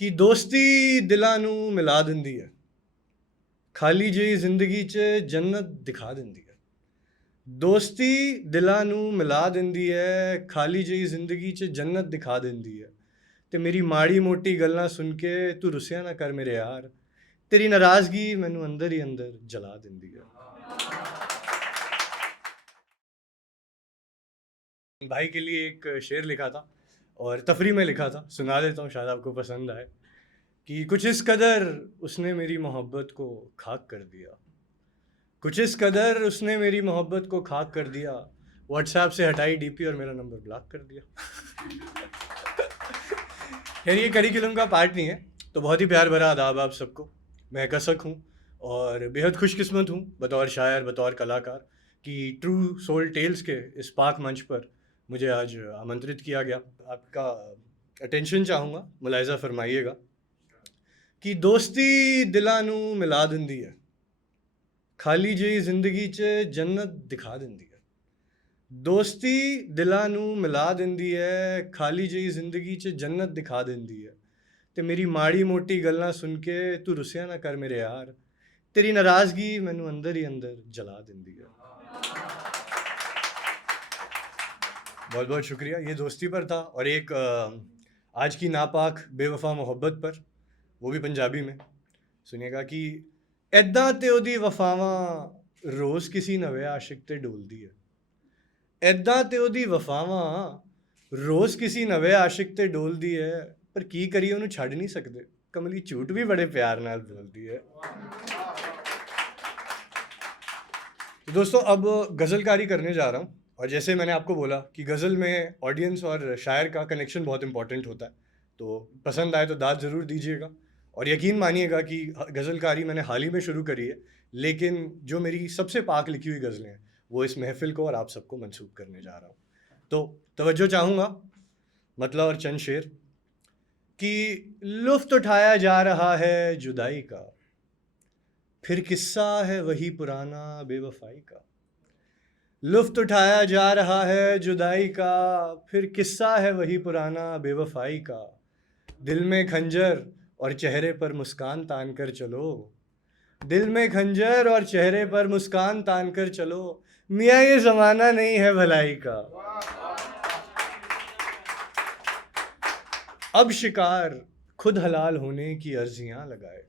कि दोस्ती दिलां नू मिला दिंदी है, खाली ਜਿਹੀ ਜ਼ਿੰਦਗੀ 'ਚ ਜੰਨਤ ਦਿਖਾ ਦਿੰਦੀ ਹੈ। ਦੋਸਤੀ ਦਿਲਾਂ ਨੂੰ ਮਿਲਾ ਦਿੰਦੀ ਹੈ, ਖਾਲੀ ਜਿਹੀ ਜ਼ਿੰਦਗੀ 'ਚ ਜੰਨਤ ਦਿਖਾ ਦਿੰਦੀ ਹੈ। ਤੇ ਮੇਰੀ ਮਾੜੀ ਮੋਟੀ ਗੱਲਾਂ ਸੁਣ ਕੇ ਤੂੰ ਰੁੱਸਿਆ ਨਾ ਕਰ ਮੇਰੇ ਯਾਰ, तेरी नाराज़गी मैनू अंदर ही अंदर जला दिंदी है। भाई के लिए एक शेर लिखा था और तफरी में लिखा था, सुना देता हूँ, शायद आपको पसंद आए। कि कुछ इस कदर उसने मेरी मोहब्बत को खाक कर दिया, कुछ इस कदर उसने मेरी मोहब्बत को खाक कर दिया, व्हाट्सएप से हटाई डीपी और मेरा नंबर ब्लॉक कर दिया। खैर ये करिकुलम का पार्ट नहीं है, तो बहुत ही प्यार भरा आदाब आप सबको। मैं कसक हूँ और बेहद खुशकिस्मत हूँ बतौर शायर, बतौर कलाकार, कि ट्रू सोल टेल्स के इस पाक मंच पर मुझे आज आमंत्रित किया गया। आपका अटेंशन चाहूँगा, मुलाहिज़ा फरमाइएगा कि दोस्ती दिलां नू मिला दिंदी है, खाली ਜਿਹੀ ਜ਼ਿੰਦਗੀ 'ਚ जन्नत दिखा ਦਿੰਦੀ ਹੈ। ਦੋਸਤੀ ਦਿਲਾਂ ਨੂੰ ਮਿਲਾ ਦਿੰਦੀ ਹੈ, ਖਾਲੀ ਜਿਹੀ ਜ਼ਿੰਦਗੀ 'ਚ ਜੰਨਤ ਦਿਖਾ ਦਿੰਦੀ ਹੈ। ਤੇ ਮੇਰੀ ਮਾੜੀ ਮੋਟੀ ਗੱਲਾਂ ਸੁਣ ਕੇ ਤੂੰ ਰੁੱਸਿਆ ਨਾ ਕਰ ਮੇਰੇ ਯਾਰ, तेरी नाराज़गी मैनू अंदर ही अंदर जला दिंदी है। बहुत बहुत शुक्रिया। ये दोस्ती पर था और एक आज की नापाक बेवफा मोहब्बत पर, वो भी पंजाबी में। सुनिएगा कि ऐदां ते ओदी वफावां रोज़ किसी नवे आशिक ते डोलदी है, ऐदां ते ओदी वफावां रोज़ किसी नवे आशिक ते डोलदी है, पर की करिए उन्हें छड्ड नहीं सकते, कमली झूठ भी बड़े प्यार नाल बोलदी है। तो दोस्तों अब गज़लकारी करने जा रहा हूँ, और जैसे मैंने आपको बोला कि गज़ल में ऑडियंस और शायर का कनेक्शन बहुत इंपॉर्टेंट होता है, तो पसंद आए तो दाद ज़रूर दीजिएगा। और यकीन मानिएगा कि गज़लकारी मैंने हाल ही में शुरू करी है, लेकिन जो मेरी सबसे पाक लिखी हुई गज़लें हैं वो इस महफ़िल को और आप सबको मंसूब करने जा रहा हूँ। तो तवज्जो चाहूँगा, मतलब और चंद शेर कि लुत्फ़ उठाया जा रहा है जुदाई का, फिर किस्सा है वही पुराना बेवफाई का। लुत्फ़ उठाया जा रहा है जुदाई का, फिर किस्सा है वही पुराना बेवफाई का। दिल में खंजर और चेहरे पर मुस्कान तान कर चलो, दिल में खंजर और चेहरे पर मुस्कान तान कर चलो, मियाँ ये ज़माना नहीं है भलाई का। अब शिकार खुद हलाल होने की अर्जियाँ लगाए,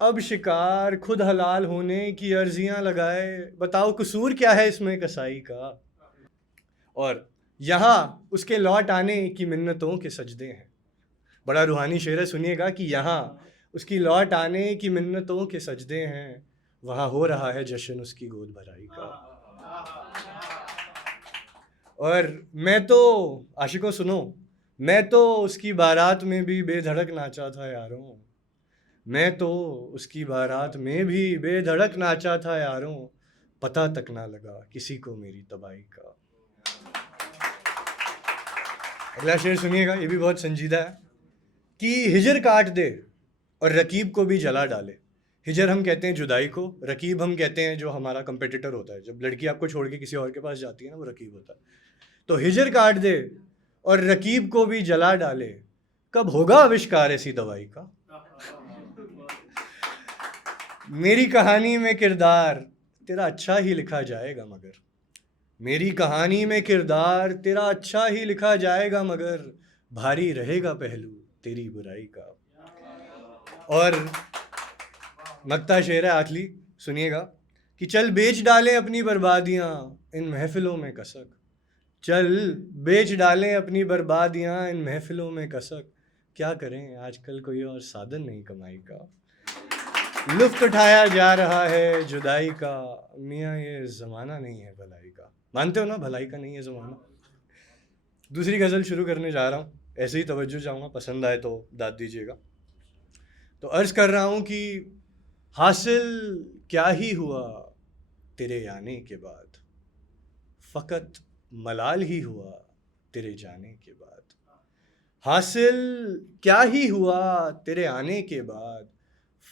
अब शिकार खुद हलाल होने की अर्जियाँ लगाए, बताओ कसूर क्या है इसमें कसाई का। और यहाँ उसके लौट आने की मिन्नतों के सजदे हैं। बड़ा रूहानी शेर है, सुनिएगा कि यहाँ उसकी लौट आने की मिन्नतों के सजदे हैं, वहाँ हो रहा है जश्न उसकी गोद भराई का। और मैं तो आशिकों सुनो, मैं तो उसकी बारात में भी बेधड़क नाचा था यारों, मैं तो उसकी बारात में भी बेधड़क नाचा था यारों, पता तक ना लगा किसी को मेरी तबाही का। अगला शेर सुनिएगा, ये भी बहुत संजीदा है कि हिजर काट दे और रकीब को भी जला डाले। हिजर हम कहते हैं जुदाई को, रकीब हम कहते हैं जो हमारा कंपेटिटर होता है, जब लड़की आपको छोड़ के किसी और के पास जाती है ना, वो रकीब होता है। तो हिजर काट दे और रकीब को भी जला डाले, कब होगा आविष्कार ऐसी दवाई का। मेरी कहानी में किरदार तेरा अच्छा ही लिखा जाएगा मगर, मेरी कहानी में किरदार तेरा अच्छा ही लिखा जाएगा मगर, भारी रहेगा पहलू तेरी बुराई का। और मक्ता शेर है आखिरी, सुनिएगा कि चल बेच डालें अपनी बर्बादियाँ इन महफिलों में कसक, चल बेच डालें अपनी बर्बादियाँ इन महफिलों में कसक, क्या करें आजकल कोई और साधन नहीं कमाई का। लुत्फ़ उठाया जा रहा है जुदाई का, मियाँ ये ज़माना नहीं है भलाई का। मानते हो ना, भलाई का नहीं है ज़माना। दूसरी गज़ल शुरू करने जा रहा हूँ, ऐसे ही तवज्जो चाहूँगा, पसंद आए तो दाद दीजिएगा। तो अर्ज़ कर रहा हूँ कि हासिल क्या ही हुआ तेरे आने के बाद, फ़कत मलाल ही हुआ तेरे जाने के बाद। हासिल क्या ही हुआ तेरे आने के बाद,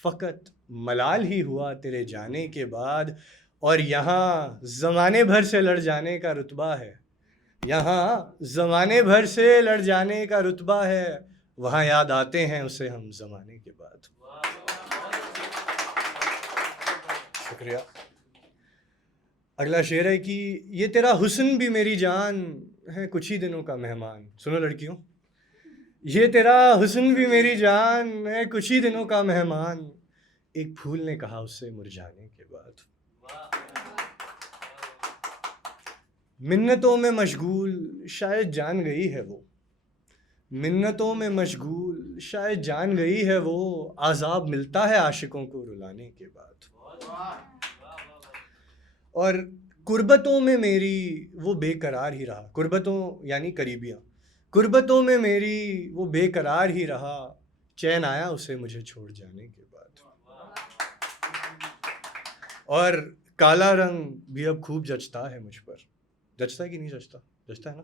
फ़कत मलाल ही हुआ तेरे जाने के बाद। और यहाँ ज़माने भर से लड़ जाने का रुतबा है, यहाँ ज़माने भर से लड़ जाने का रुतबा है, वहाँ याद आते हैं उसे हम ज़माने के बाद। शुक्रिया। अगला शेर है कि ये तेरा हुस्न भी मेरी जान है कुछ ही दिनों का मेहमान। सुनो लड़कियों, ये तेरा हुस्न भी मेरी जान है कुछ ही दिनों का मेहमान, एक फूल ने कहा उससे मुरझाने के बाद। मिन्नतों में मशगूल शायद जान गई है वो, मिन्नतों में मशगूल शायद जान गई है वो, आज़ाब मिलता है आशिकों को रुलाने के बाद। और कुर्बतों में मेरी वो बेकरार ही रहा, कुर्बतों यानी करीबियाँ, कुर्बतों में मेरी वो बेकरार ही रहा, चैन आया उसे मुझे छोड़ जाने के बाद। और काला रंग भी अब खूब जचता है मुझ पर, जचता है कि नहीं जचता? जचता है ना।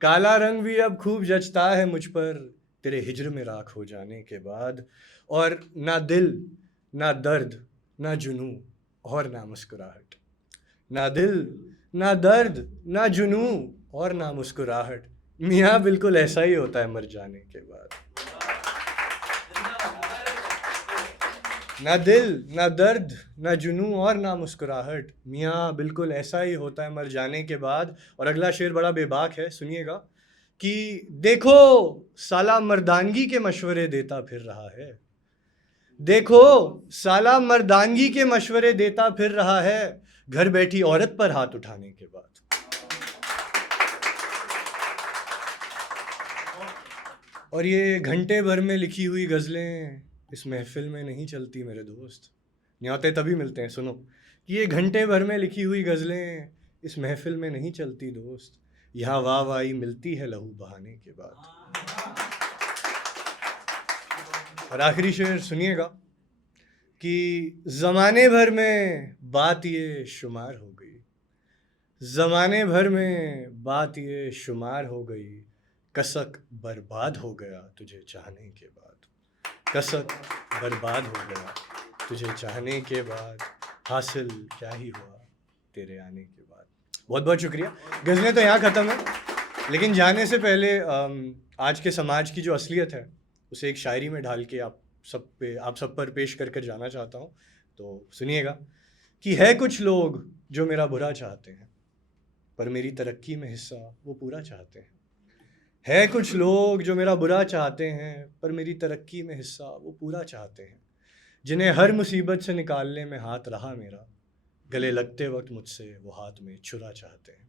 काला रंग भी अब खूब जचता है मुझ पर, तेरे हिज्र में राख हो जाने के बाद। और ना दिल ना दर्द ना जुनू और ना मुस्कुराहट, ना दिल ना दर्द ना जुनू और ना मुस्कुराहट, मियाँ बिल्कुल ऐसा ही होता है मर जाने के बाद। ना दिल ना दर्द ना जुनू और ना मुस्कुराहट, मियाँ बिल्कुल ऐसा ही होता है मर जाने के बाद। और अगला शेर बड़ा बेबाक है, सुनिएगा कि देखो साला मर्दानगी के मशवरे देता फिर रहा है, देखो साला मर्दानगी के मशवरे देता फिर रहा है, घर बैठी औरत पर हाथ उठाने के बाद। और ये घंटे भर में लिखी हुई गज़लें इस महफिल में नहीं चलती मेरे दोस्त, न्योते तभी मिलते हैं। सुनो कि ये घंटे भर में लिखी हुई गज़लें इस महफिल में नहीं चलती दोस्त, यहाँ वाह वाही मिलती है लहू बहाने के बाद। और आखिरी शेर सुनिएगा कि ज़माने भर में बात ये शुमार हो गई, ज़माने भर में बात ये शुमार हो गई, कसक बर्बाद हो गया तुझे चाहने के बाद, कसक बर्बाद हो गया तुझे चाहने के बाद, हासिल क्या ही हुआ तेरे आने के बाद। बहुत बहुत शुक्रिया। गज़लें तो यहाँ ख़त्म है, लेकिन जाने से पहले आज के समाज की जो असलियत है उसे एक शायरी में ढाल के आप सब पर पेश कर कर जाना चाहता हूँ। तो सुनिएगा कि है कुछ लोग जो मेरा बुरा चाहते हैं, पर मेरी तरक्की में हिस्सा वो पूरा चाहते हैं। है कुछ लोग जो मेरा बुरा चाहते हैं, पर मेरी तरक्की में हिस्सा वो पूरा चाहते हैं, जिन्हें हर मुसीबत से निकालने में हाथ रहा मेरा, गले लगते वक्त मुझसे वो हाथ में छुरा चाहते हैं।